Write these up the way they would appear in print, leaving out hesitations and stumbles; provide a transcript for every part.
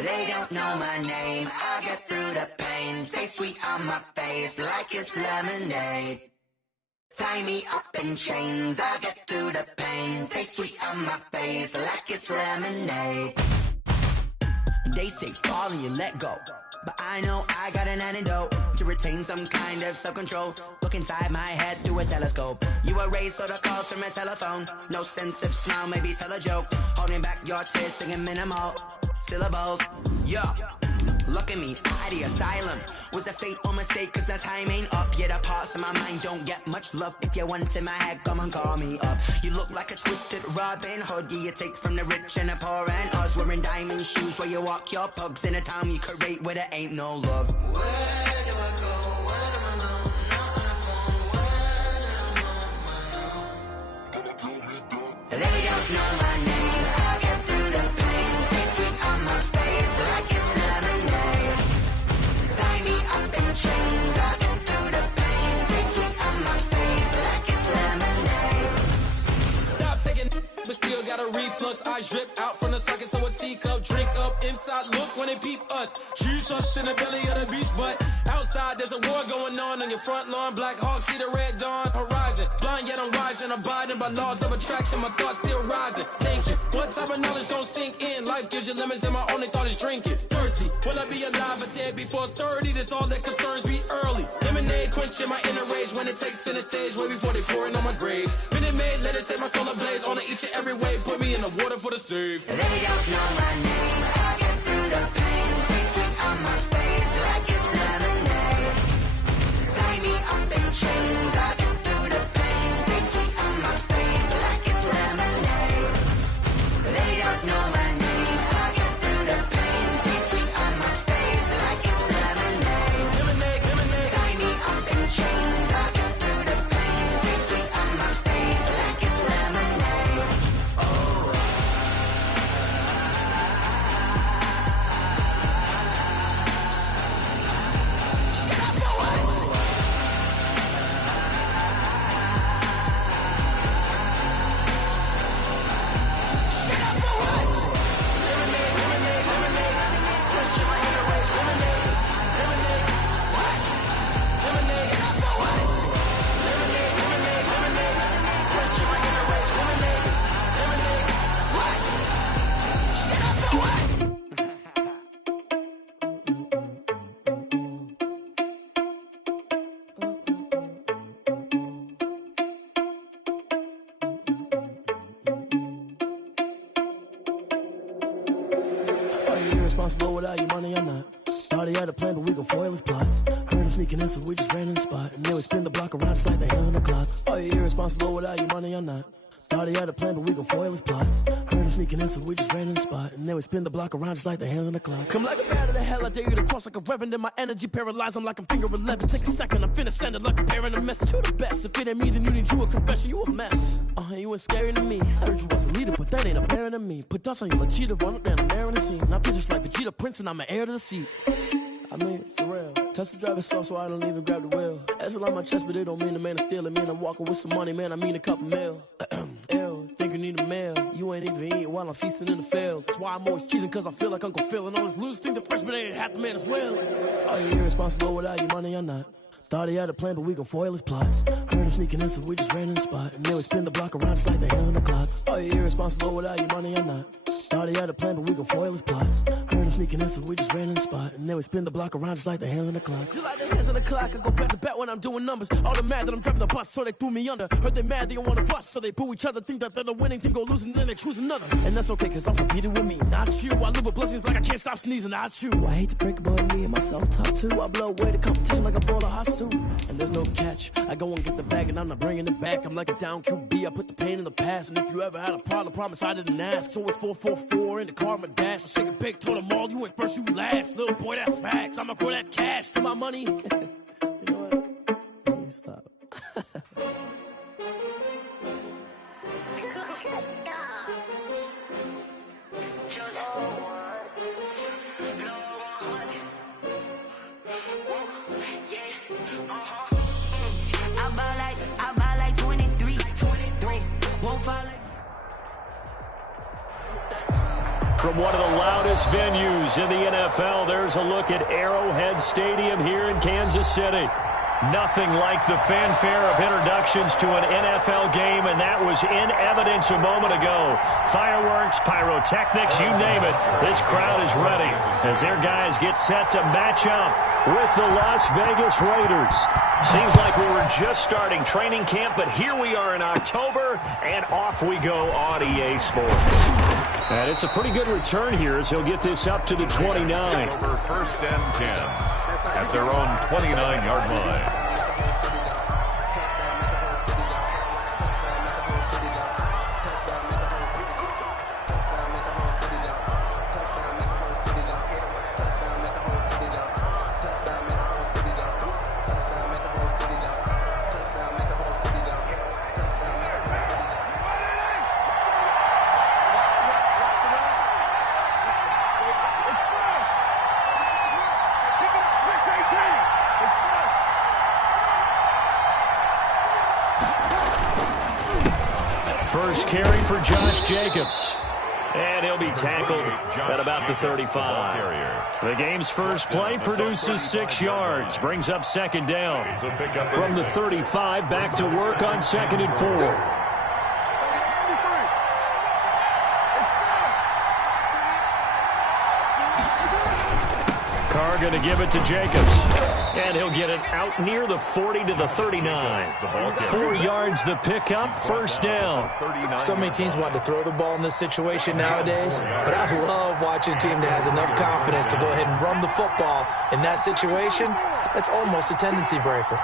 They don't know my name, I get through the pain. Taste sweet on my face like it's lemonade. Tie me up in chains, I get through the pain. Taste sweet on my face like it's lemonade. They say fall and you let go, but I know I got an antidote to retain some kind of self-control. Look inside my head through a telescope. You erase all the calls from a telephone. No sense of smile, maybe tell a joke. Holding back your tears, singing minimal syllables. Yo, look at me, out the asylum. Was a fate or mistake, cause the time ain't up. Yet the parts of my mind don't get much love. If you want in my head, come and call me up. You look like a twisted Robin Hood. Yeah, you take from the rich and the poor and us. Wearing diamond shoes where you walk your pugs. In a town you create where there ain't no love. Where do I go? Where do I know? Not on the phone. When I'm on my own. They don't know my name. I get through the pain. Taste sweet on my face like it's lemonade. Tie me up in chains. I get through the pain. Taste sweet on my face like it's lemonade. Stop taking, but still got a reflux. Eyes drip out from the socket to a teacup. Drink up inside, look when they peep us. Choose us in the belly of the beast, but outside there's a war going on your front lawn. Black Hawk, see the red dawn horizon. Blind yet I'm rising, abiding by laws of attraction. My thoughts still rising, thinking what type of knowledge don't sink in? Life gives you lemons and my only thought is drinking. Thirsty, will I be alive or dead before 30? That's all that concerns me early. Lemonade quenching my inner rage when it takes center stage way before they pouring on my grave. Minute Maid, let it set my soul ablaze on each and every way. Put me in the water for the save. They don't know my name, I get through the pain. Taste sweet on my face like it's lemonade. Tie me up in chains, I get through the pain. Taste sweet on my face like it's lemonade. They don't know my name, I get through the pain. Taste sweet on my face like it's lemonade. Lemonade, lemonade. Tie me up in chains, I get through the pain. Taste sweet on my face like it's lemonade. Oh. Are you irresponsible without your money or not? Thought he had a plan, but we gon' foil his plot. Heard him sneaking in, so we just ran in the spot. And then we spin the block around just like the hands on the clock. Are you irresponsible without your money or not? Thought he had a plan, but we gon' foil his plot. Heard him sneaking in, so we just ran in the spot. And then we spin the block around just like the hands on the clock. Come like a bat of the hell, I dare you to cross like a reverend. And my energy paralyzed, I'm like I'm finger 11. Take a second, I'm finna send it like a parent a message to the best. If it ain't me, then you need you a confession, you a mess. You ain't scary to me. Heard you was a leader, but that ain't apparent to me. Put dust on you like cheetah, run up down the narrow in the scene. I feel just like Vegeta Prince, and I'm an heir to the seat. I mean, for real. Touch the driver's soft, so I don't even grab the wheel. That's a lot on my chest, but it don't mean the man is stealing. Mean I'm walking with some money, man, I mean a couple mil. Ew, think you need a meal. You ain't even eating while I'm feasting in the field. That's why I'm always cheesing, cause I feel like Uncle Phil. And all those losers think the freshman ain't half the man as well. Are you irresponsible without your money or not? Thought he had a plan, but we gon' foil his plot. Heard him sneaking in, so we just ran in the spot. And then we spin the block around just like the hands on the clock. Are you irresponsible without your money or not? Thought he had a plan, but we gon' foil his plot. Heard him sneaking in, so we just ran in the spot. And then we spin the block around just like the hands on the clock. Just like the hands on the clock, I go back to back when I'm doing numbers. All the mad that I'm driving the bus, so they threw me under. Heard they mad, they don't wanna bust, so they boo each other. Think that they're the winning team, go losing, then they choose another. And that's okay, cause I'm competing with me, not you. I live with blessings like I can't stop sneezing, not you. I hate to break it, but me and myself top two. I blow away the competition like a ball of hot soup. And there's no catch, I go and get the bag and I'm not bringing it back. I'm like a down QB, I put the pain in the past. And if you ever had a problem, promise I didn't ask. So it's 444 in the car, my dash. I shake a big, told them all, you went first, you last. Little boy, that's facts, I'ma grow that cash to my money. You know what, let me stop. I buy like 23. Won't fall like From one of the loudest venues in the NFL, there's a look at Arrowhead Stadium here in Kansas City. Nothing like the fanfare of introductions to an NFL game, and that was in evidence a moment ago. Fireworks, pyrotechnics, you name it. This crowd is ready as their guys get set to match up with the Las Vegas Raiders. Seems like we were just starting training camp, but here we are in October, and off we go on EA Sports. And it's a pretty good return here as he'll get this up to the 29. Over 1st and 10 at their own 29-yard line. First carry for Josh Jacobs. And he'll be tackled at about the 35. The game's first play produces 6 yards. Brings up 2nd down. From the 35, back to work on 2nd and 4. Carr going to give it to Jacobs. And he'll get it out near the 40 to the 39. 4 yards the pickup, 1st down. So many teams want to throw the ball in this situation nowadays, but I love watching a team that has enough confidence to go ahead and run the football in that situation. That's almost a tendency breaker.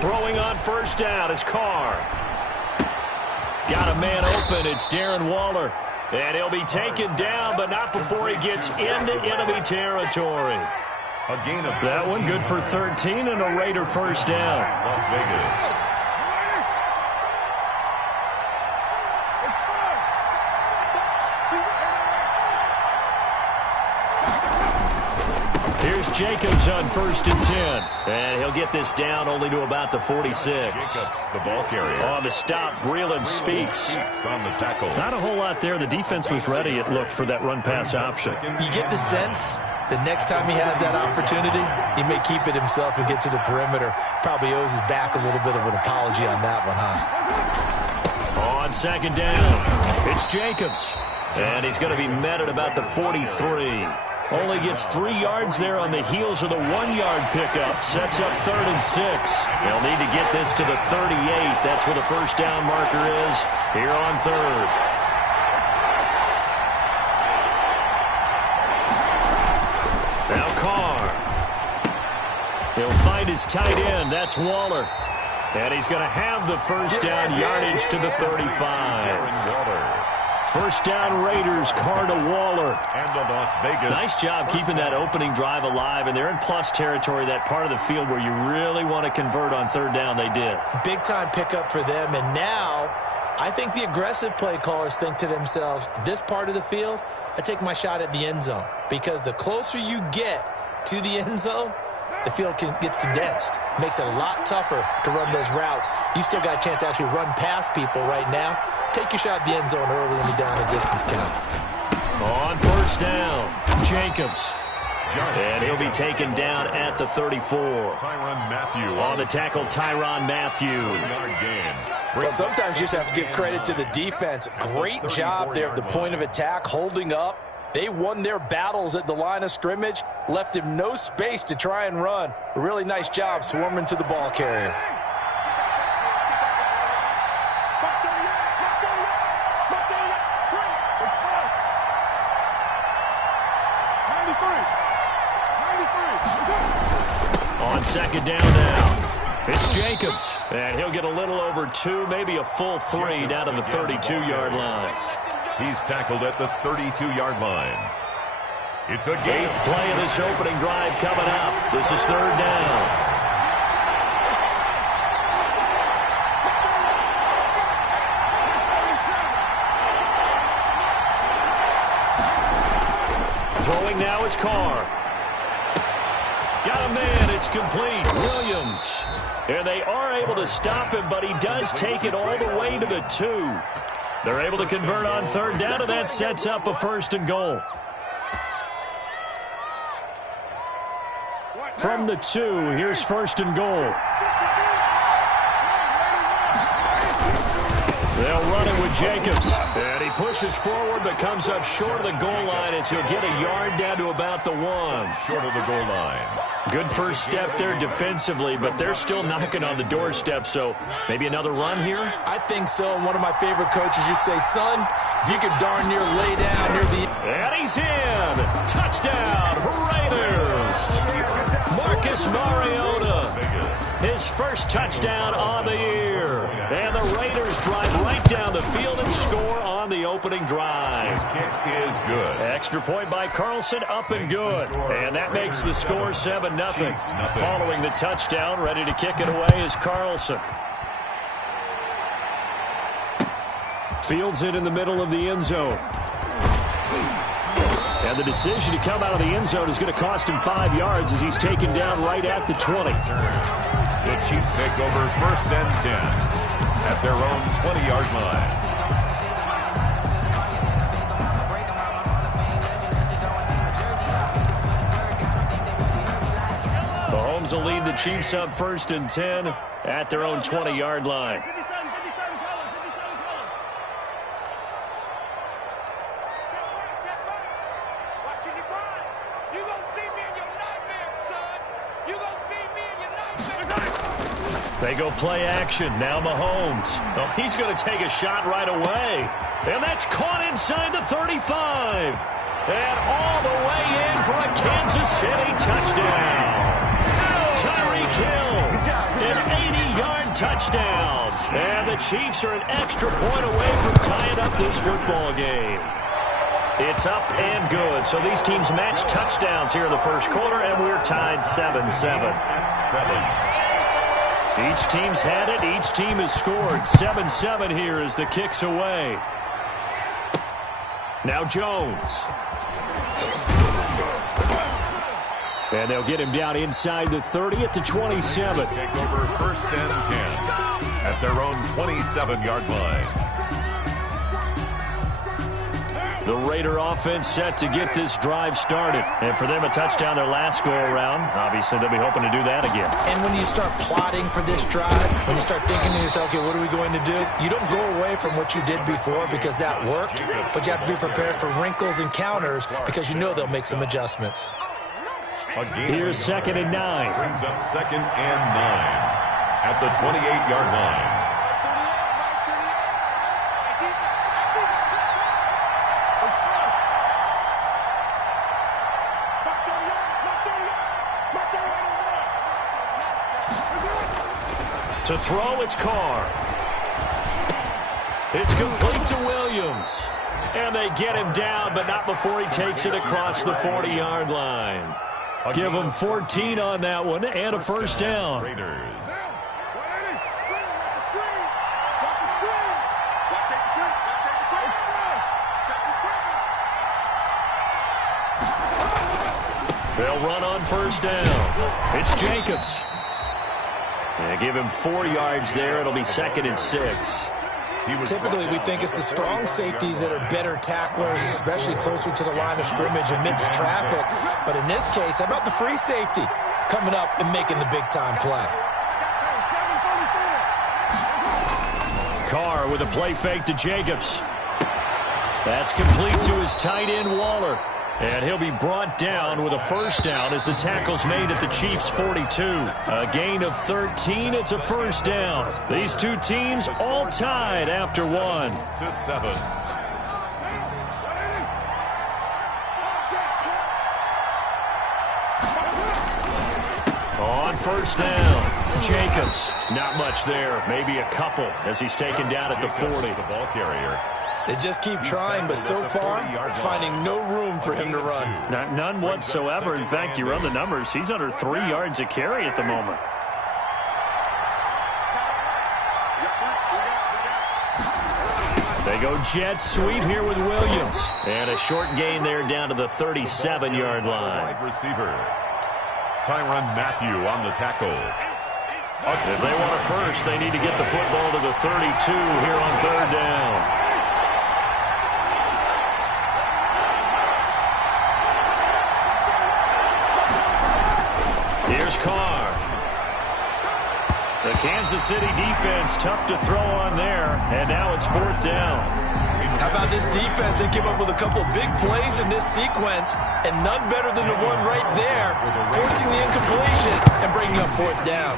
Throwing on 1st down is Carr. Got a man open. It's Darren Waller. And he'll be taken down, but not before he gets into enemy territory. A gain of that one good for 13 and a Raider 1st down. Las Vegas. Here's Jacobs on 1st and 10. And he'll get this down only to about the 46. Jacobs, the ball carrier. On the stop, Breeland Speaks. On the tackle. Not a whole lot there. The defense was ready, it looked, for that run-pass option. You get the sense the next time he has that opportunity, he may keep it himself and get to the perimeter. Probably owes his back a little bit of an apology on that one, huh? On 2nd down, it's Jacobs. And he's going to be met at about the 43. Only gets 3 yards there on the heels of the 1-yard pickup. Sets up 3rd and 6. They'll need to get this to the 38. That's where the 1st down marker is here on 3rd. Now Carr. He'll find his tight end. That's Waller. And he's going to have the 1st down yardage to the 35. 1st down Raiders, Carr to Waller. And to Las Vegas. Nice job keeping that opening drive alive, and they're in plus territory, that part of the field where you really want to convert on 3rd down. They did. Big-time pickup for them, and now I think the aggressive play callers think to themselves, this part of the field, I take my shot at the end zone, because the closer you get to the end zone, the field gets condensed. Makes it a lot tougher to run those routes. You still got a chance to actually run past people right now. Take your shot at the end zone early in the down and distance count. On 1st down, Jacobs. And he'll be taken down at the 34. Tyrann Mathieu. On the tackle, Tyrann Mathieu. Well, sometimes you just have to give credit to the defense. Great job there at the point of attack, holding up. They won their battles at the line of scrimmage, left him no space to try and run. A really nice job swarming to the ball carrier. On 2nd down now, it's Jacobs. And he'll get a little over 2, maybe a full 3 down to the 32-yard line. He's tackled at the 32-yard line. It's a game. 8th play of this opening drive coming up. This is 3rd down. Throwing now is Carr. Got a man. It's complete. Williams. And they are able to stop him, but he does take it all the way to the 2. They're able to convert on third down, and that sets up a 1st and goal. From the 2, here's 1st and goal. They'll run it with Jacobs. And he pushes forward but comes up short of the goal line as he'll get a yard down to about the 1. Short of the goal line. Good first step there defensively, but they're still knocking on the doorstep, so maybe another run here? I think so. And one of my favorite coaches used to say, son, if you could darn near lay down near the... And he's in. Touchdown, Raiders. Marcus Mariota. His first touchdown on the year. And the Raiders drive right down the field and score on the opening drive. His kick is good. Extra point by Carlson, up and good. And that makes the score 7-0. Following the touchdown, ready to kick it away is Carlson. Fields it in the middle of the end zone. And the decision to come out of the end zone is going to cost him 5 yards as he's taken down right at the 20. The Chiefs take over 1st and 10 at their own 20-yard line. Mahomes will lead the Chiefs up 1st and 10 at their own 20-yard line. They go play action. Now Mahomes. Oh, he's going to take a shot right away. And that's caught inside the 35. And all the way in for a Kansas City touchdown. Tyreek Hill, an 80-yard touchdown. And the Chiefs are an extra point away from tying up this football game. It's up and good. So these teams match touchdowns here in the first quarter, and we're tied 7-7. Each team's had it. Each team has scored. 7-7 here as the kick's away. Now Jones. And they'll get him down inside the 30 at the 27. Take over 1st and 10 at their own 27-yard line. The Raider offense set to get this drive started. And for them, a touchdown their last go-around. Obviously, they'll be hoping to do that again. And when you start plotting for this drive, when you start thinking to yourself, okay, what are we going to do? You don't go away from what you did before because that worked, but you have to be prepared for wrinkles and counters because you know they'll make some adjustments. Here's 2nd and 9. Brings up 2nd and 9 at the 28-yard line. To throw, it's Carr. It's complete to Williams. And they get him down, but not before he takes it across the 40-yard line. Give him 14 on that one and a first down. Raiders. They'll run on first down. It's Jacobs. And give him 4 yards there. It'll be 2nd and 6. Typically, we think it's the strong safeties that are better tacklers, especially closer to the line of scrimmage amidst traffic. But in this case, how about the free safety coming up and making the big-time play? Carr with a play fake to Jacobs. That's complete to his tight end, Waller. And he'll be brought down with a first down as the tackle's made at the Chiefs' 42. A gain of 13. It's a first down. These two teams all tied after 1. To 7. On first down, Jacobs. Not much there. Maybe a couple as he's taken down at the 40. The ball carrier. They just keep trying, but so far, finding no room for him to run. None whatsoever. In fact, you run the numbers. He's under 3 yards a carry at the moment. They go jet sweep here with Williams. And a short gain there down to the 37-yard line. Wide receiver. Tyrann Mathieu on the tackle. If they want a first, they need to get the football to the 32 here on third down. Here's Carr. The Kansas City defense, tough to throw on there, and now it's fourth down. How about this defense? They came up with a couple of big plays in this sequence, and none better than the one right there, forcing the incompletion and bringing up fourth down.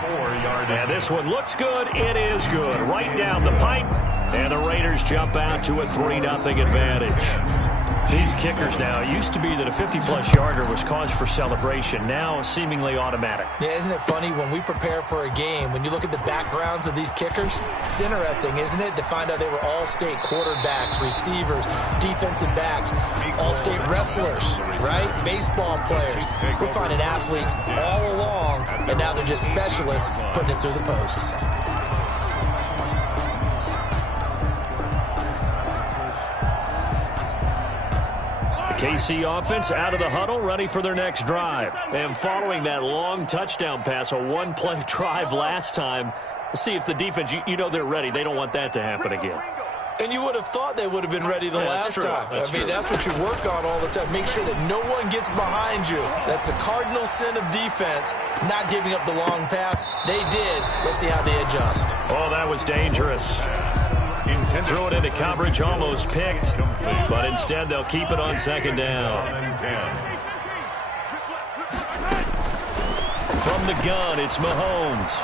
And this one looks good. It is good. Right down the pipe, and the Raiders jump out to a 3-0 advantage. These kickers now, it used to be that a 50-plus yarder was cause for celebration. Now, seemingly automatic. Yeah, isn't it funny when we prepare for a game, when you look at the backgrounds of these kickers? It's interesting, isn't it, to find out they were all-state quarterbacks, receivers, defensive backs, all-state wrestlers, right? Baseball players. We're finding athletes all along, and now they're just specialists putting it through the posts. KC offense out of the huddle, ready for their next drive. And following that long touchdown pass, a one-play drive last time, let's see if the defense, you know they're ready. They don't want that to happen again. And you would have thought they would have been ready the last time. That's what you work on all the time. Make sure that no one gets behind you. That's the cardinal sin of defense, not giving up the long pass. They did. Let's see how they adjust. Oh, that was dangerous. Threw it into coverage, almost picked, but instead they'll keep it on second down. From the gun, it's Mahomes.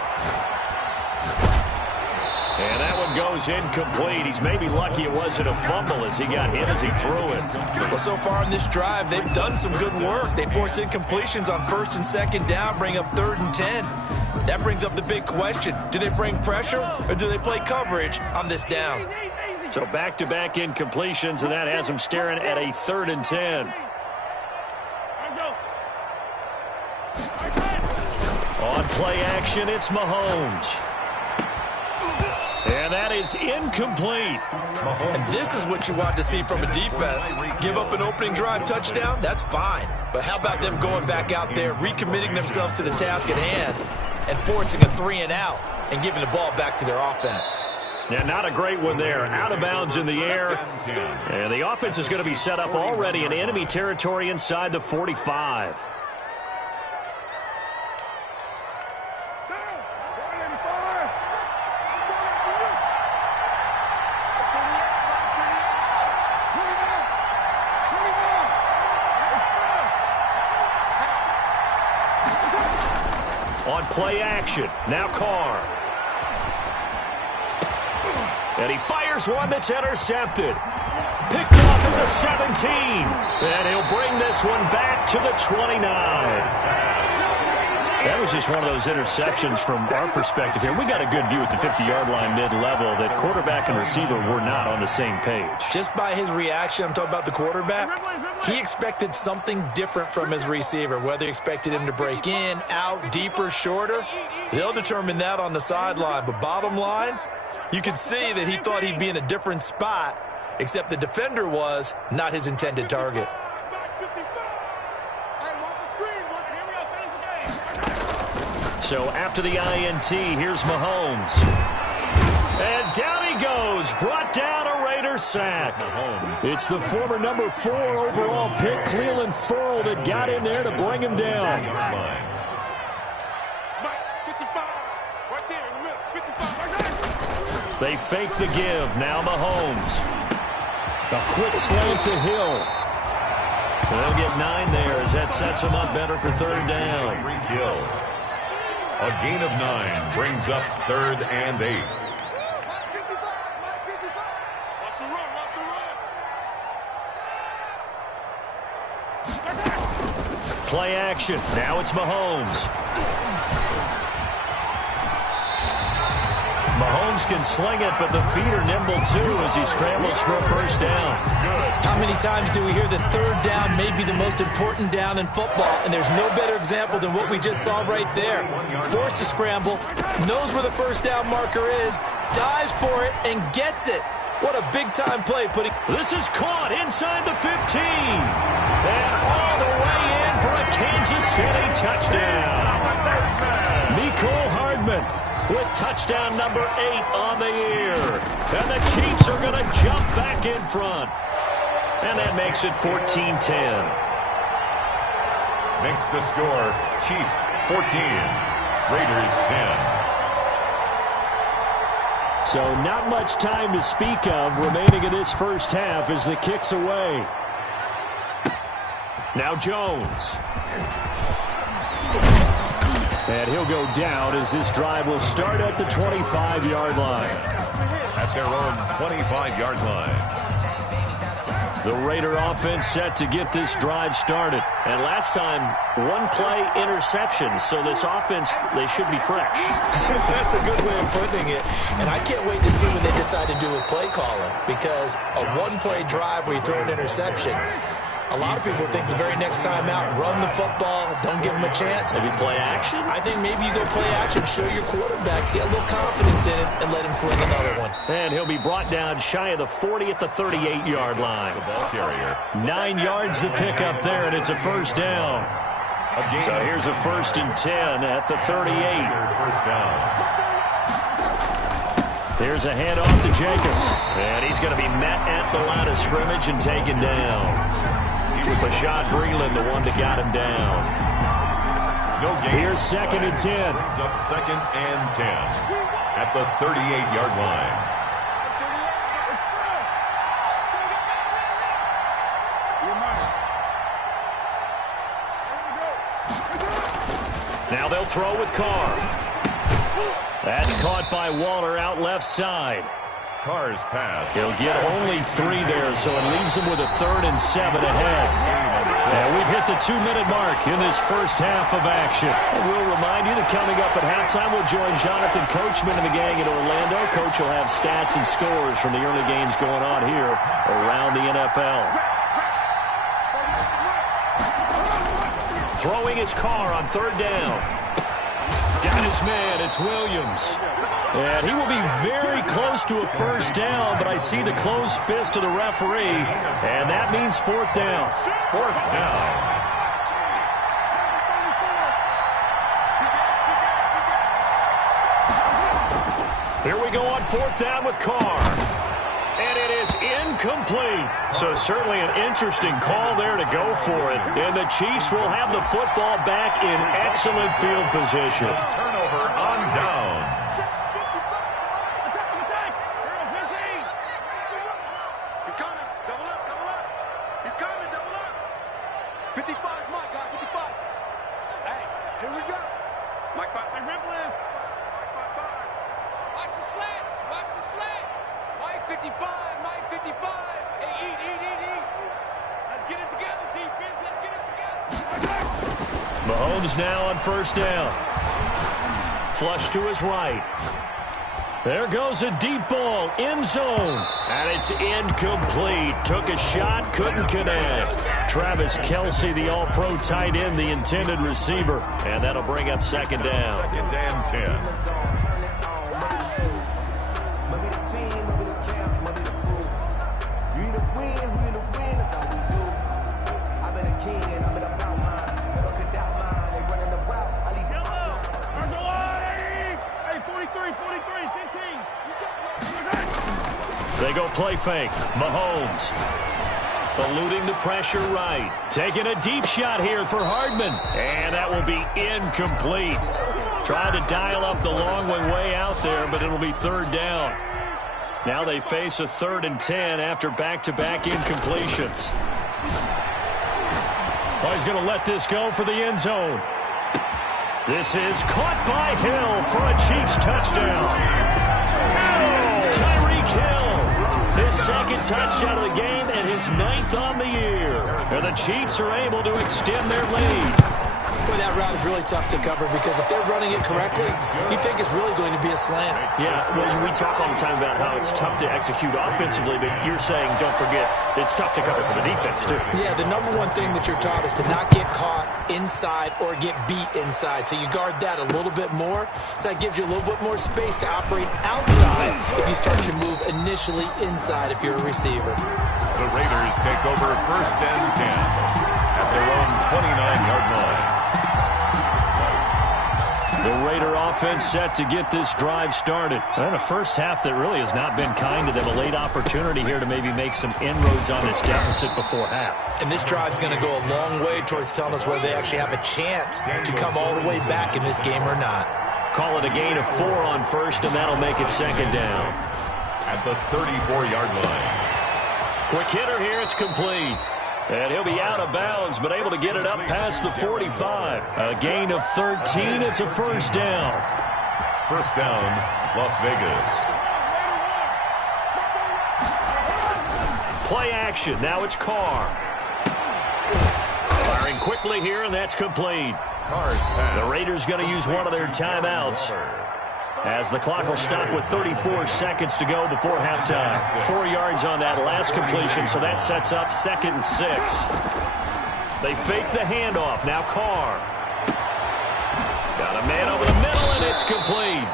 And that one goes incomplete. He's maybe lucky it wasn't a fumble as he got hit as he threw it. Well, so far in this drive, they've done some good work. They force incompletions on first and second down, bring up 3rd and 10. That brings up the big question. Do they bring pressure or do they play coverage on this down? So back-to-back incompletions, and that has them staring at a 3rd and 10. On play action, it's Mahomes. And that is incomplete. And this is what you want to see from a defense. Give up an opening drive touchdown, that's fine. But how about them going back out there, recommitting themselves to the task at hand, and forcing a 3-and-out and giving the ball back to their offense? Yeah, not a great one there. Out of bounds in the air. And the offense is going to be set up already in enemy territory inside the 45. On play action, now Carr. And he fires one that's intercepted. Picked off at the 17. And he'll bring this one back to the 29. That was just one of those interceptions from our perspective here. We got a good view at the 50-yard line mid-level that quarterback and receiver were not on the same page. Just by his reaction, I'm talking about the quarterback, he expected something different from his receiver, whether he expected him to break in, out, deeper, shorter. They'll determine that on the sideline. But bottom line, you could see that he thought he'd be in a different spot, except the defender was not his intended target. So after the INT, here's Mahomes. And down he goes, brought down a Raider sack. It's the former number 4 overall pick, Clelin Ferrell, that got in there to bring him down. They fake the give, now Mahomes. A quick slant to Hill. They'll get 9 there as that sets them up better for 3rd down. A gain of 9 brings up 3rd and 8. Play action. Now it's Mahomes. Mahomes can sling it, but the feet are nimble too as he scrambles for a first down. How many times do we hear that 3rd down may be the most important down in football, and there's no better example than what we just saw right there. Forced to scramble, knows where the first down marker is, dives for it, and gets it. What a big-time play. This is caught inside the 15. And all the way in for a Kansas City touchdown. Mecole Hardman with touchdown number 8 on the year. And the Chiefs are going to jump back in front. And that makes it 14-10. Makes the score Chiefs 14, Raiders 10. So not much time to speak of remaining in this first half as the kick's away. Now Jones. And he'll go down as this drive will start at the 25-yard line. At their own 25-yard line. The Raider offense set to get this drive started. And last time, one-play interception. So this offense, they should be fresh. That's a good way of putting it. And I can't wait to see what they decide to do with play calling. Because a one-play drive where you throw an interception, a lot of people think the very next time out, run the football, don't give them a chance. Maybe play action? I think maybe you go play action, show your quarterback, get a little confidence in it, and let him fling another one. And he'll be brought down shy of the 40 at the 38-yard line. The ball carrier. 9 yards to pick up there, and it's a first down. So here's a 1st and 10 at the 38. First down. Here's a handoff to Jacobs. And he's going to be met at the line of scrimmage and taken down. Bashaud Breeland, the one that got him down. No gain. Here's 2nd and 10. Brings up 2nd and 10 at the 38-yard line. Now they'll throw with Carr. That's caught by Waller out left side. Carr's pass. He'll get only 3 there, so it leaves him with a 3rd and 7 ahead. And we've hit the 2-minute mark in this first half of action. And we'll remind you that coming up at halftime, we'll join Jonathan Coachman and the gang in Orlando. Coach will have stats and scores from the early games going on here around the NFL. Throwing his Carr on 3rd down. Got his man, it's Williams. And he will be very close to a first down, but I see the closed fist of the referee, and that means 4th down. 4th down. Here we go on 4th down with Carr. And it is incomplete. So certainly an interesting call there to go for it. And the Chiefs will have the football back in excellent field position. Turnover on downs. He's coming. Double up, double up. He's coming, double up. 55, Mike, guy, 55. Hey, here we go. Mike 5. Hey, Ripple is. Mike 5. Watch the slants. Watch the slant. Mike 55. Mike 55. Hey, eat. Let's get it together, defense. Let's get it together. Mahomes now on 1st down. Flush to his right. There goes a deep ball, end zone. And it's incomplete. Took a shot, couldn't connect. Travis Kelce, the all-pro tight end, the intended receiver. And that'll bring up 2nd down. 2nd and 10. They go play fake. Mahomes eluding the pressure right. Taking a deep shot here for Hardman. And that will be incomplete. Tried to dial up the long way out there, but it'll be 3rd down. Now they face a 3rd and 10 after back-to-back incompletions. Oh, he's going to let this go for the end zone. This is caught by Hill for a Chiefs touchdown. Tyreek Hill. His 2nd touchdown of the game and his 9th on the year. And the Chiefs are able to extend their lead. Boy, that route is really tough to cover because if they're running it correctly, you think it's really going to be a slant. Yeah, well, we talk all the time about how it's tough to execute offensively, but you're saying, don't forget, it's tough to cover for the defense, too. Yeah, the number one thing that you're taught is to not get caught inside or get beat inside. So you guard that a little bit more. So that gives you a little bit more space to operate outside if you start your move initially inside if you're a receiver. The Raiders take over 1st and 10 at their own 29-yard line. The Raider offense set to get this drive started. And a first half that really has not been kind to them. A late opportunity here to maybe make some inroads on this deficit before half. And this drive's going to go a long way towards telling us whether they actually have a chance to come all the way back in this game or not. Call it a gain of 4 on first, and that'll make it second down. At the 34-yard line. Quick hitter here, it's complete. And he'll be out of bounds, but able to get it up past the 45. A gain of 13, it's a first down. First down, Las Vegas. Play action, now it's Carr. Firing quickly here, and that's complete. The Raiders going to use one of their timeouts, as the clock will stop with 34 seconds to go before halftime. 4 yards on that last completion, so that sets up 2nd and 6. They fake the handoff. Now Carr. Got a man over the middle, and it's complete.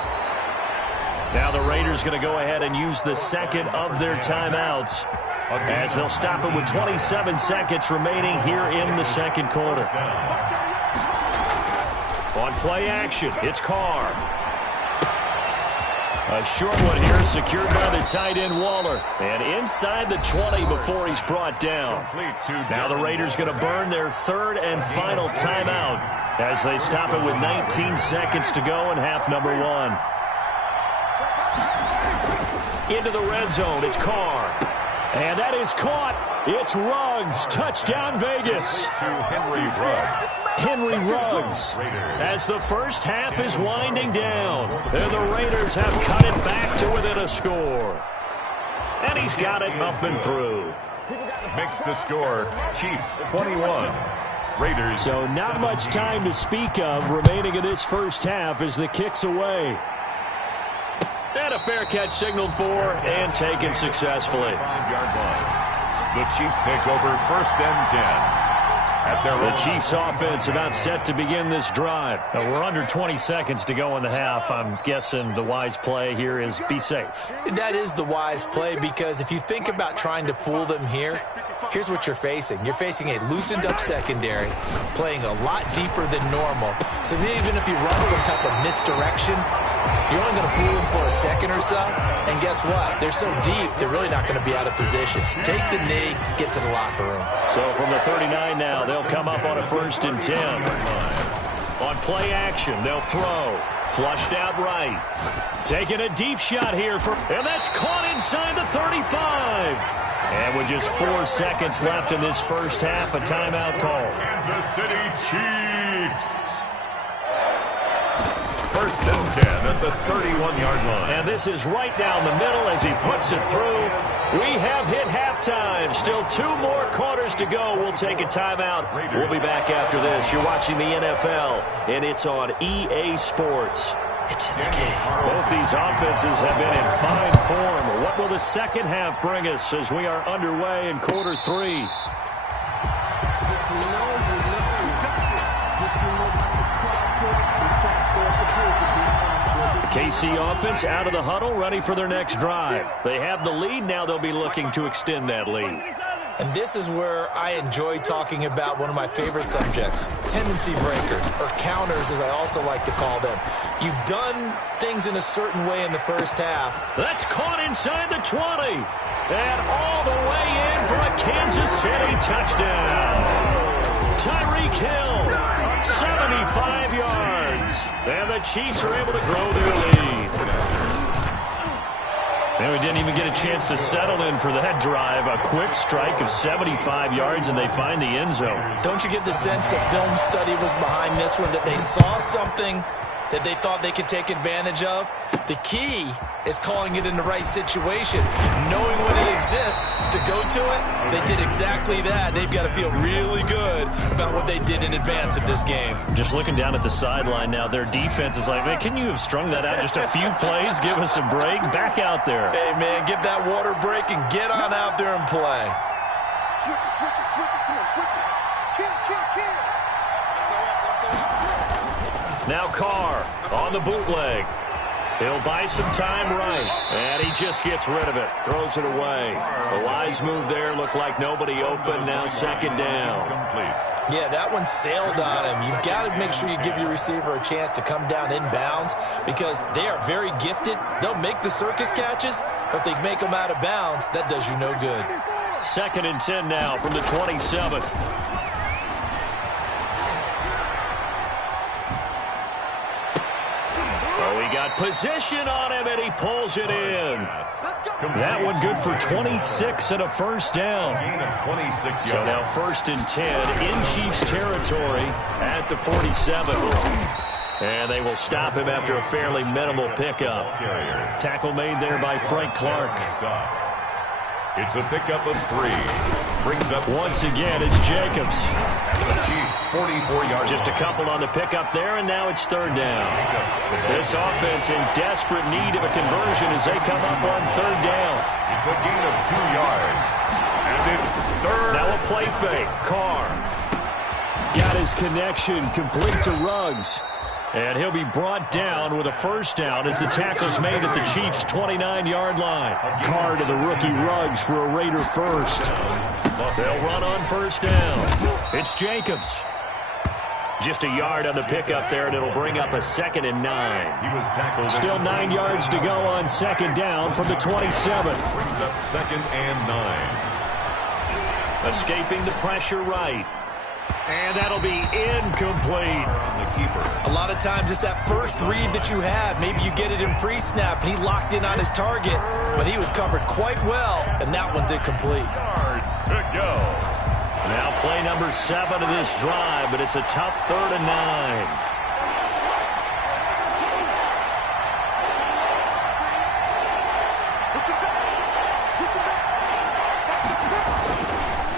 Now the Raiders going to go ahead and use the second of their timeouts, as they'll stop it with 27 seconds remaining here in the second quarter. On play action, it's Carr. A short one here, secured by the tight end Waller. And inside the 20 before he's brought down. Now the Raiders going to burn their 3rd and final timeout as they stop it with 19 seconds to go in half number 1. Into the red zone, it's Carr. And that is caught. It's Ruggs. Touchdown, Vegas. To Henry Ruggs. Henry Ruggs, as the first half is winding down. And the Raiders have cut it back to within a score. And he's got it up and through. Makes the score Chiefs 21. Raiders. So not much time to speak of remaining in this first half as the kick's away. And a fair catch signaled for and taken successfully. 5-yard line. The Chiefs take over 1st and 10. At their The Chiefs offense about set to begin this drive. We're under 20 seconds to go in the half. I'm guessing the wise play here is be safe. That is the wise play, because if you think about trying to fool them here, here's what you're facing. You're facing a loosened up secondary, playing a lot deeper than normal. So even if you run some type of misdirection, you're only going to fool them for a second or so. And guess what? They're so deep, they're really not going to be out of position. Take the knee, get to the locker room. So from the 39 now, they'll come up on a 1st and 10. On play action, they'll throw. Flushed out right. Taking a deep shot here, and that's caught inside the 35. And with just 4 seconds left in this first half, a timeout call. Kansas City Chiefs. 1st and 10 at the 31-yard line. And this is right down the middle as he puts it through. We have hit halftime. Still 2 more quarters to go. We'll take a timeout. We'll be back after this. You're watching the NFL, and it's on EA Sports. It's in the game. Both these offenses have been in fine form. What will the second half bring us as we are underway in quarter 3? KC offense out of the huddle, ready for their next drive. They have the lead. Now they'll be looking to extend that lead. And this is where I enjoy talking about one of my favorite subjects, tendency breakers, or counters as I also like to call them. You've done things in a certain way in the first half. That's caught inside the 20. And all the way in for a Kansas City touchdown. Tyreek Hill, 75 yards. And the Chiefs are able to grow their lead. And we didn't even get a chance to settle in for that drive. A quick strike of 75 yards, and they find the end zone. Don't you get the sense that film study was behind this one, that they saw something that they thought they could take advantage of? The key is calling it in the right situation, knowing when it exists to go to it. They did exactly that. They've got to feel really good about what they did in advance of this game. Just looking down at the sideline now, their defense is like, man, can you have strung that out just a few plays? Give us a break. Back out there. Hey, man, get that water break and get on out there and play. Switch it. Come on, switch it. Kill. Now Carr on the bootleg. He'll buy some time right, and he just gets rid of it, throws it away. A wise move there, looked like nobody open, now second down. Yeah, that one sailed on him. You've got to make sure you give your receiver a chance to come down inbounds because they are very gifted. They'll make the circus catches, but they make them out of bounds. That does you no good. 2nd and 10 now from the 27. He got position on him, and he pulls it in. That one good for 26 and a first down. So now 1st and 10 in Chiefs territory at the 47. And they will stop him after a fairly minimal pickup. Tackle made there by Frank Clark. It's a pickup of 3. Brings up once again, it's Jacobs. The Chiefs 44 yards. Just a couple on the pickup there, and now it's 3rd down. This offense in desperate need of a conversion as they come up on 3rd down. It's a gain of 2 yards. And it's 3rd. Now a play fake. Carr got his connection complete to Ruggs. And he'll be brought down with a first down as the tackle's made at the Chiefs' 29-yard line. Carr to the rookie Ruggs for a Raider first. They'll run on 1st down. It's Jacobs. Just a yard on the pickup there, and it'll bring up a 2nd and 9. He was tackled. Still 9 yards to go on 2nd down from the 27. Brings up 2nd and 9. Escaping the pressure right. And that'll be incomplete. A lot of times it's that first read that you have. Maybe you get it in pre-snap, and he locked in on his target, but he was covered quite well, and that one's incomplete. Yards to go. Now play number 7 of this drive, but it's a tough 3rd and 9.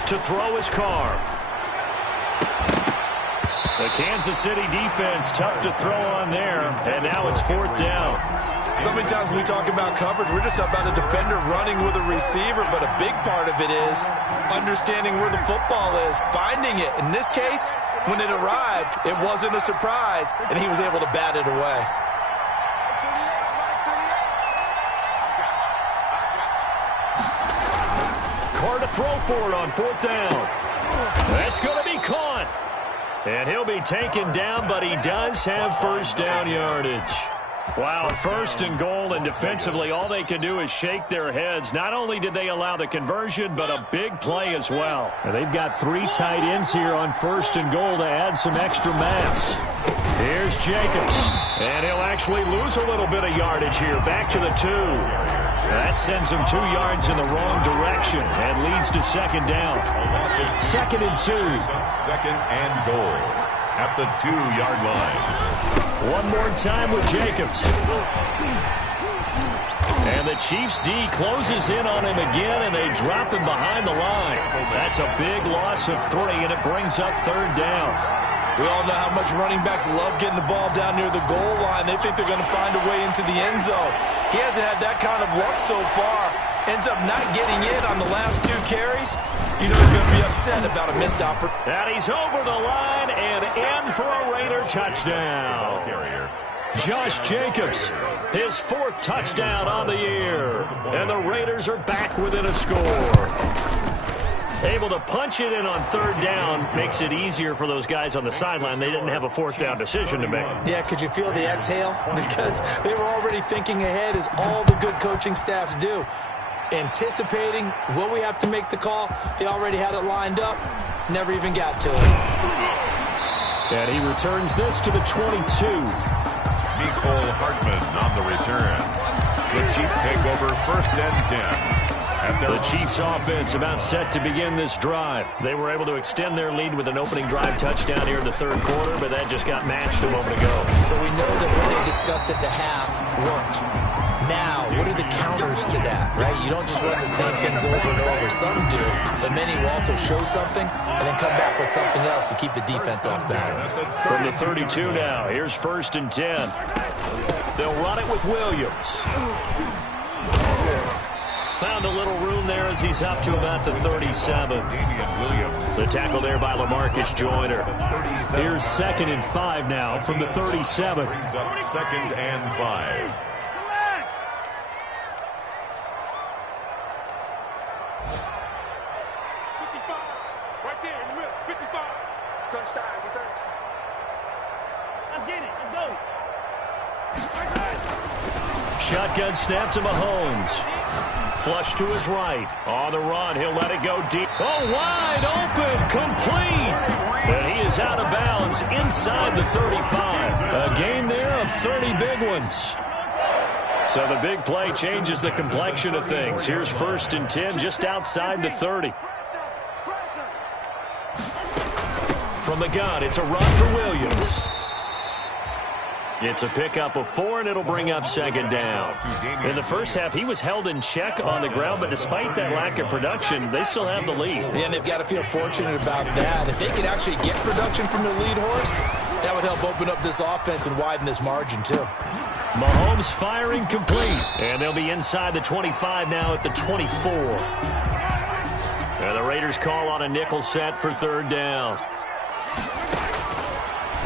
To throw his Carr. The Kansas City defense tough to throw on there, and now it's 4th down. So many times when we talk about coverage, we're just about a defender running with a receiver, but a big part of it is understanding where the football is, finding it. In this case, when it arrived, it wasn't a surprise, and he was able to bat it away. Carr to throw for it on 4th down. That's going to be caught. And he'll be taken down, but he does have first down yardage. Wow, 1st and goal, and defensively all they can do is shake their heads. Not only did they allow the conversion, but a big play as well. And they've got 3 tight ends here on 1st and goal to add some extra mass. Here's Jacobs. And he'll actually lose a little bit of yardage here. Back to the 2. That sends him 2 yards in the wrong direction and leads to 2nd down. 2nd and 2. 2nd and goal at the 2-yard line. One more time with Jacobs. And the Chiefs D closes in on him again, and they drop him behind the line. That's a big loss of 3, and it brings up 3rd down. We all know how much running backs love getting the ball down near the goal line. They think they're going to find a way into the end zone. He hasn't had that kind of luck so far. Ends up not getting in on the last 2 carries. You know he's going to be upset about a missed opportunity. And he's over the line and in for a Raider touchdown. Josh Jacobs, his 4th touchdown on the year. And the Raiders are back within a score. Able to punch it in on 3rd down makes it easier for those guys on the sideline. They didn't have a 4th down decision to make. Yeah, could you feel the exhale? Because they were already thinking ahead, as all the good coaching staffs do. Anticipating what we have to make the call. They already had it lined up. Never even got to it. And he returns this to the 22. Mecole Hardman on the return. The Chiefs take over 1st and 10. The Chiefs offense about set to begin this drive. They were able to extend their lead with an opening drive touchdown here in the 3rd quarter, but that just got matched a moment ago. So we know that what they discussed at the half worked. Now, what are the counters to that, right? You don't just run the same things over and over. Some do, but many will also show something and then come back with something else to keep the defense off balance. From the 32 now, here's 1st and 10. They'll run it with Williams. Found a little room there as he's up to about the 37. The tackle there by LaMarcus Joyner. Here's 2nd and 5 now from the 37. Brings up 2nd and 5. Shotgun snap to Mahomes. Flush to his right. On the run, he'll let it go deep. Oh, wide open, complete. And he is out of bounds inside the 35. A gain there of 30 big ones. So the big play changes the complexion of things. Here's 1st and 10 just outside the 30. From the gun, it's a run for Williams. It's a pickup of 4, and it'll bring up 2nd down. In the first half, he was held in check on the ground, but despite that lack of production, they still have the lead. Yeah, and they've got to feel fortunate about that. If they could actually get production from their lead horse, that would help open up this offense and widen this margin, too. Mahomes firing complete, and they'll be inside the 25 now at the 24. And the Raiders call on a nickel set for 3rd down.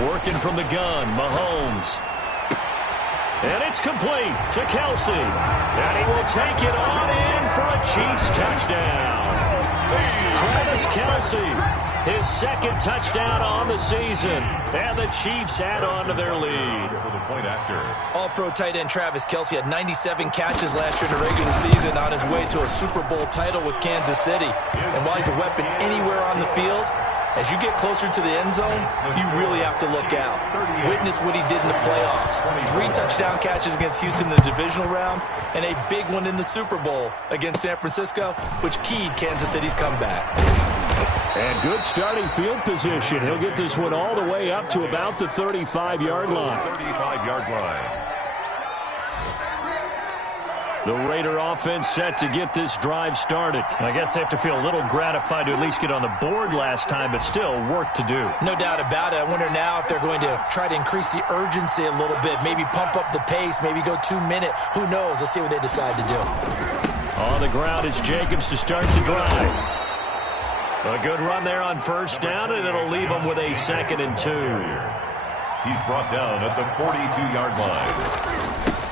Working from the gun, Mahomes. And it's complete to Kelce. And he will take it on in for a Chiefs touchdown. Travis Kelce, his 2nd touchdown on the season. And the Chiefs add on to their lead. All-pro tight end Travis Kelce had 97 catches last year in the regular season on his way to a Super Bowl title with Kansas City. And while he's a weapon anywhere on the field, as you get closer to the end zone, you really have to look out. Witness what he did in the playoffs. 3 touchdown catches against Houston in the divisional round, and a big one in the Super Bowl against San Francisco, which keyed Kansas City's comeback. And good starting field position. He'll get this one all the way up to about the 35-yard line. 35-yard line. The Raider offense set to get this drive started. I guess they have to feel a little gratified to at least get on the board last time, but still work to do. No doubt about it. I wonder now if they're going to try to increase the urgency a little bit, maybe pump up the pace, maybe go 2-minute. Who knows? Let's see what they decide to do. On the ground, it's Jacobs to start the drive. A good run there on 1st down, and it'll leave them with a 2nd and 2. He's brought down at the 42-yard line.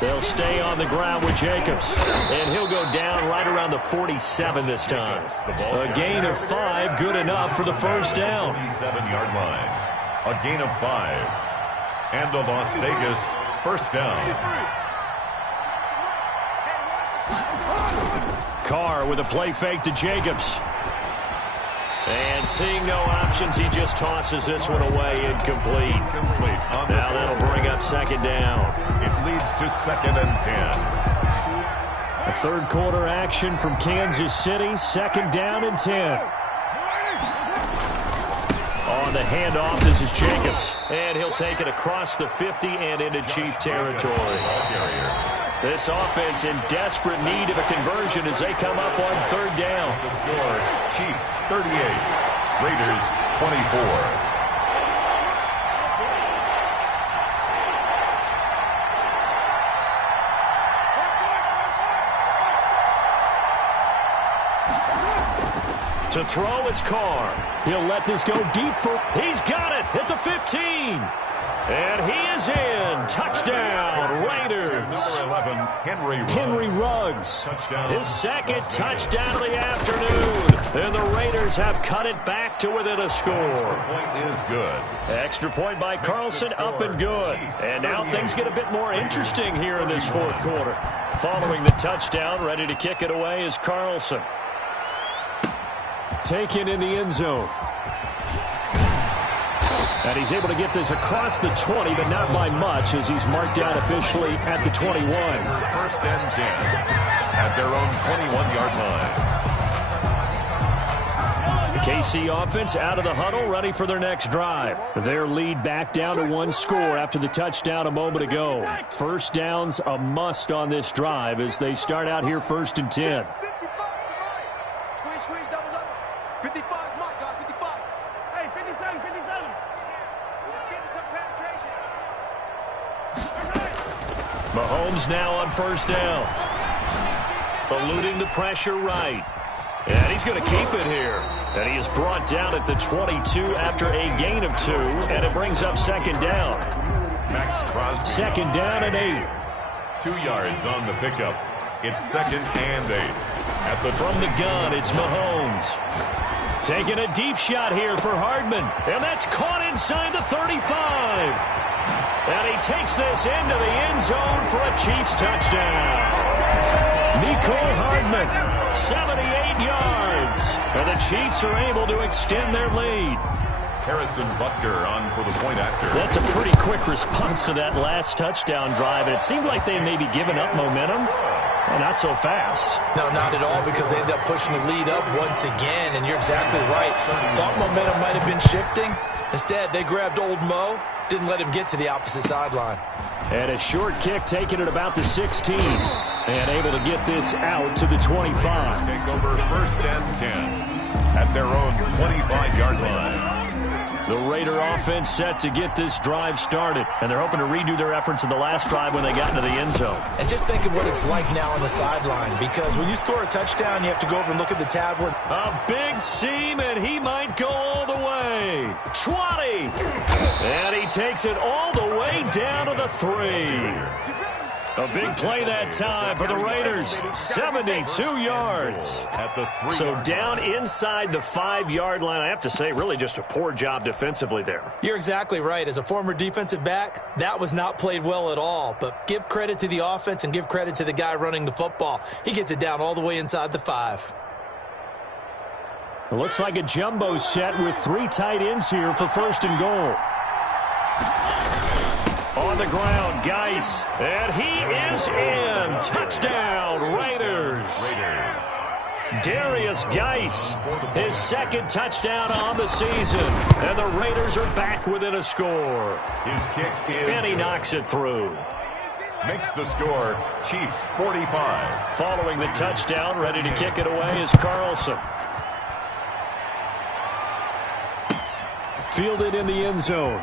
They'll stay on the ground with Jacobs, and he'll go down right around the 47 this time. A gain of 5, good enough for the 1st down. 47-yard line. A gain of 5. And the Las Vegas 1st down. Carr with a play fake to Jacobs. And seeing no options, he just tosses this one away, incomplete. Now that'll bring up 2nd down. It leads to 2nd and 10. A 3rd quarter action from Kansas City, 2nd down and 10. On the handoff, this is Jacobs. And he'll take it across the 50 and into Chief territory. This offense in desperate need of a conversion as they come up on 3rd down. The score, Chiefs 38, Raiders 24. To throw, it's Carr. He'll let this go deep for... He's got it at the 15. And he is in. Touchdown, Raiders. Number 11, Henry Ruggs. Touchdown. His 2nd touchdown of the afternoon. And the Raiders have cut it back to within a score. Point is good. Extra point by Carlson, up and good. And now things get a bit more interesting here in this 4th quarter. Following the touchdown, ready to kick it away is Carlson. Taken in the end zone. And he's able to get this across the 20, but not by much as he's marked down officially at the 21. 1st and 10 at their own 21-yard line. The KC offense out of the huddle, ready for their next drive. Their lead back down to 1 score after the touchdown a moment ago. 1st down's a must on this drive as they start out here 1st and 10. 55, double, double. 55 is my guy, 55. Hey, 57, 57. Let's get some penetration. Mahomes now on 1st down. Eluding the pressure right. And he's going to keep it here. And he is brought down at the 22 after a gain of 2. And it brings up 2nd down. Max Crosby. 2nd down and 8. 2 yards on the pickup. It's 2nd and 8. From the gun, it's Mahomes. Taking a deep shot here for Hardman. And that's caught inside the 35. And he takes this into the end zone for a Chiefs touchdown. Mecole Hardman, 78 yards. And the Chiefs are able to extend their lead. Harrison Butker on for the point after. That's a pretty quick response to that last touchdown drive. And it seemed like they may be giving up momentum. Well, not so fast. No, not at all, because they end up pushing the lead up once again. And you're exactly right. Thought momentum might have been shifting. Instead, they grabbed Old Mo. Didn't let him get to the opposite sideline. And a short kick taken at about the 16. And able to get this out to the 25. Take over 1st and 10 at their own 25-yard line. The Raider offense set to get this drive started. And they're hoping to redo their efforts in the last drive when they got into the end zone. And just think of what it's like now on the sideline. Because when you score a touchdown, you have to go over and look at the tablet. A big seam, and he might go all the way. 20. And he takes it all the way down to the 3. A big play that time for the Raiders. 72 yards. So down inside the 5-yard line. I have to say, really just a poor job defensively there. You're exactly right. As a former defensive back, that was not played well at all. But give credit to the offense and give credit to the guy running the football. He gets it down all the way inside the 5. It looks like a jumbo set with 3 tight ends here for 1st and goal. On the ground, Geis, and he is in. Touchdown, Raiders. Darius Geis, his 2nd touchdown on the season, and the Raiders are back within a score. His kick is and he knocks it through. Makes the score, Chiefs 45. Following the touchdown, ready to kick it away is Carlson. Fielded in the end zone.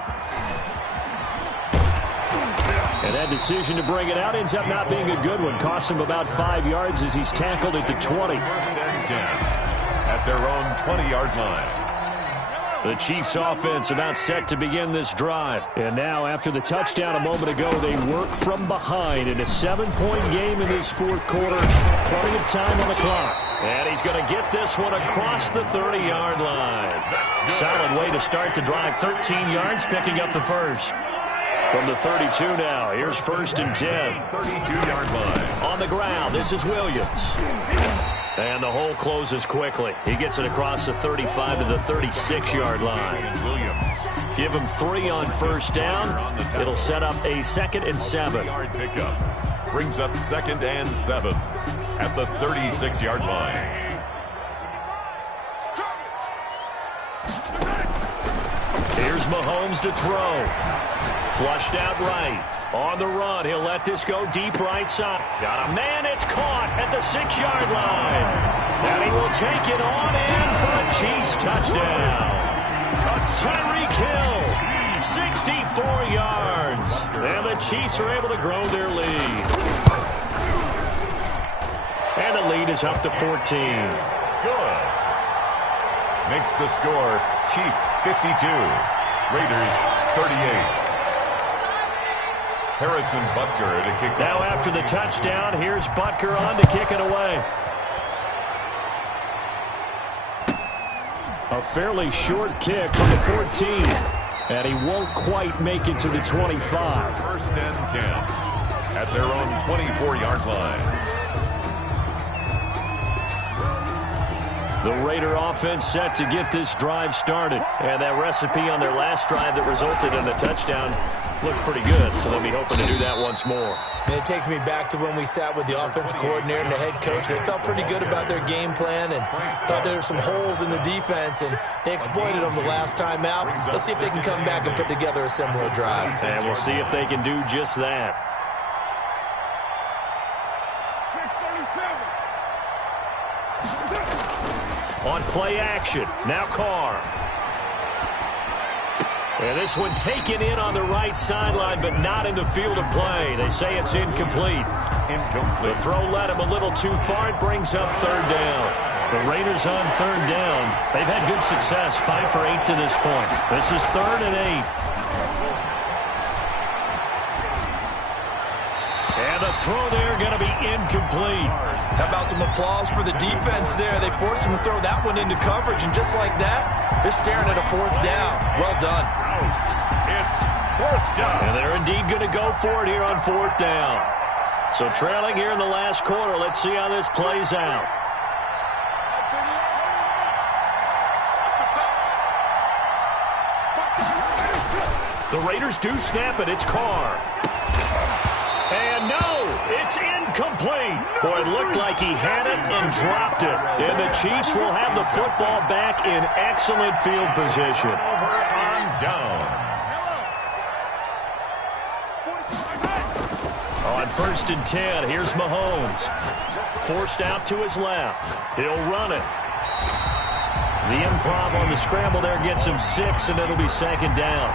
And that decision to bring it out ends up not being a good one. Cost him about 5 yards as he's tackled at the 20. 1st and 10 at their own 20-yard line. The Chiefs offense about set to begin this drive. And now after the touchdown a moment ago, they work from behind in a 7-point game in this 4th quarter. Plenty of time on the clock. And he's going to get this one across the 30-yard line. Solid way to start the drive. 13 yards, picking up the 1st. From the 32 now, here's 1st and 10. 32-yard line. On the ground, this is Williams. And the hole closes quickly. He gets it across the 35 to the 36-yard line. Williams. Give him 3 on 1st down. It'll set up a 2nd and 7. Yard pickup. Brings up 2nd and 7 at the 36-yard line. Here's Mahomes to throw. Flushed out right. On the run, he'll let this go deep right side. Got a man, it's caught at the 6-yard line. And he will take it on in for a Chiefs touchdown. Tyreek Hill, 64 yards. And the Chiefs are able to grow their lead. And the lead is up to 14. Good. Makes the score, Chiefs 52. Raiders 38. Harrison Butker to kick. Now after the touchdown, here's Butker on to kick it away. A fairly short kick from the 14. And he won't quite make it to the 25. 1st and 10 at their own 24-yard line. The Raider offense set to get this drive started. And that recipe on their last drive that resulted in a touchdown looked pretty good, so they'll be hoping to do that once more. And it takes me back to when we sat with the offensive coordinator and the head coach. They felt pretty good about their game plan and thought there were some holes in the defense, and they exploited them the last time out. Let's see if they can come back and put together a similar drive. And we'll see if they can do just that. On play action, now Carr. And this one taken in on the right sideline, but not in the field of play. They say it's incomplete. The throw led him a little too far. It brings up 3rd down. The Raiders on 3rd down. They've had good success, 5 for 8 to this point. This is 3rd and 8. And the throw there going to be incomplete. How about some applause for the defense there? They forced him to throw that one into coverage, and just like that, they're staring at a 4th down. Well done. It's fourth down. And they're indeed going to go for it here on fourth down. So trailing here in the last quarter. Let's see how this plays out. The Raiders do snap it. It's Carr. And no, it's incomplete. Boy, it looked like he had it and dropped it. And the Chiefs will have the football back in excellent field position. Over on down. On 1st and 10, here's Mahomes. Forced out to his left. He'll run it. The improv on the scramble there gets him 6, and it'll be 2nd down.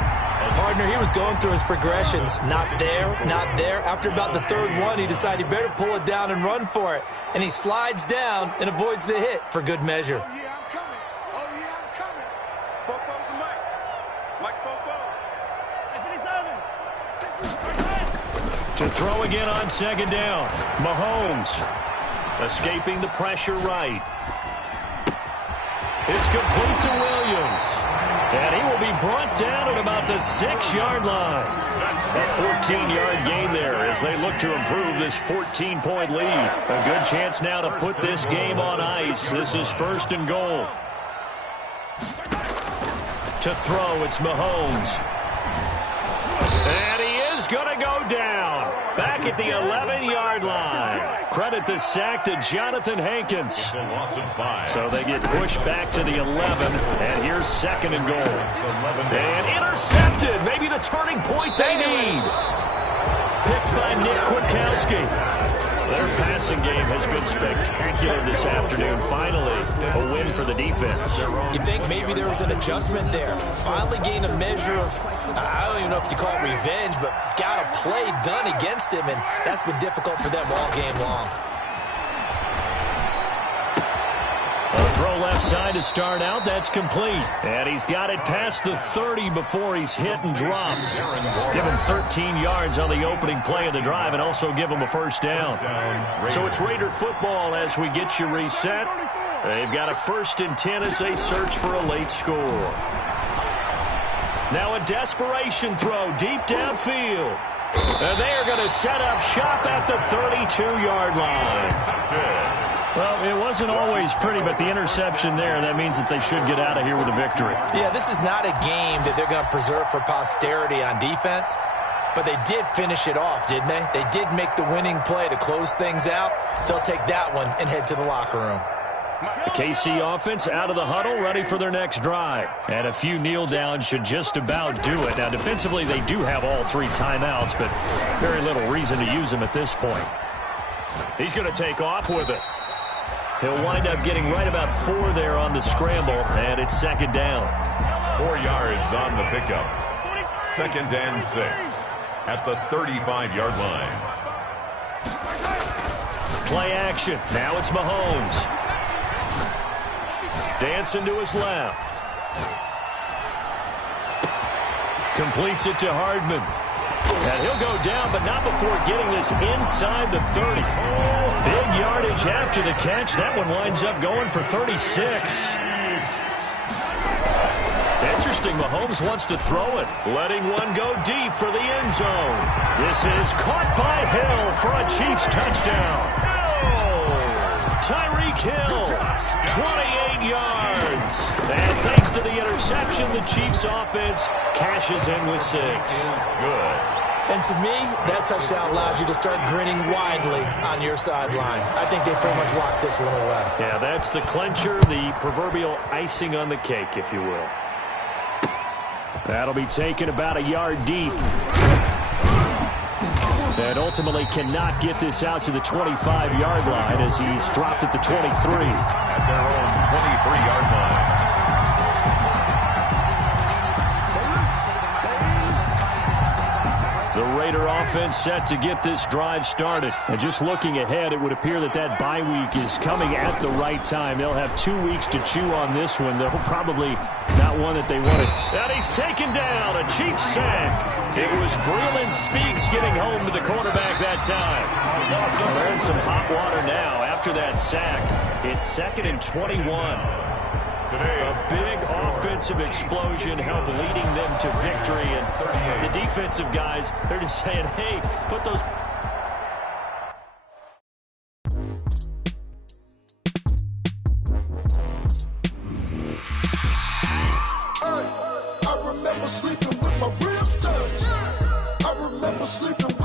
Partner, he was going through his progressions. Not there, not there. After about the 3rd one, he decided he better pull it down and run for it. And he slides down and avoids the hit for good measure. Oh, yeah, I'm coming. Oh, yeah, I'm coming. Bobo's the Mike. Mike's Bobo. To throw again on 2nd down. Mahomes escaping the pressure right. It's complete to Williams. And he will be brought down at about the 6-yard line. A 14-yard gain there as they look to improve this 14-point lead. A good chance now to put this game on ice. This is 1st and goal. To throw, it's Mahomes. And he is going to go down. Back at the 11-yard line. Credit the sack to Jonathan Hankins. Loss of 5. So they get pushed back to the 11, and here's 2nd and goal. And intercepted. Maybe the turning point they need. Picked by Nick Kwiatkowski. Their passing game has been spectacular this afternoon. Finally, a win for the defense. You think maybe there was an adjustment there. Finally gained a measure of, I don't even know if you call it revenge, but got a play done against him, and that's been difficult for them all game long. A throw left side to start out. That's complete. And he's got it past the 30 before he's hit and dropped. Give him 13 yards on the opening play of the drive and also give him a 1st down. So it's Raider football as we get you reset. They've got a 1st and 10 as they search for a late score. Now a desperation throw deep downfield. And they are going to set up shop at the 32-yard line. Well, it wasn't always pretty, but the interception there, that means that they should get out of here with a victory. Yeah, this is not a game that they're going to preserve for posterity on defense, but they did finish it off, didn't they? They did make the winning play to close things out. They'll take that one and head to the locker room. The KC offense out of the huddle, ready for their next drive. And a few kneel downs should just about do it. Now, defensively, they do have all 3 timeouts, but very little reason to use them at this point. He's going to take off with it. He'll wind up getting right about 4 there on the scramble, and it's 2nd down. 4 yards on the pickup. 2nd and 6 at the 35-yard line. Play action. Now it's Mahomes. Dancing to his left. Completes it to Hardman. And he'll go down, but not before getting this inside the 30. Big yardage after the catch. That one winds up going for 36. Interesting, Mahomes wants to throw it. Letting one go deep for the end zone. This is caught by Hill for a Chiefs touchdown. Tyreek Hill, 28 yards. And thanks to the interception, the Chiefs offense cashes in with 6. Good. And to me, that touchdown allows you to start grinning widely on your sideline. I think they pretty much locked this one away. Yeah, that's the clincher, the proverbial icing on the cake, if you will. That'll be taken about a yard deep. And ultimately cannot get this out to the 25-yard line as he's dropped at the 23. At their own 23-yard line. The Raider offense set to get this drive started. And just looking ahead, it would appear that that bye week is coming at the right time. They'll have 2 weeks to chew on this one. They'll probably not one that they wanted. And he's taken down. A Chiefs sack. It was Breeland Speaks getting home to the quarterback that time. They're in some hot water now after that sack. It's 2nd and 21. A big offensive explosion helped leading them to victory. And the defensive guys, they're just saying, hey, put those... I remember sleeping with my ribs touched. I remember sleeping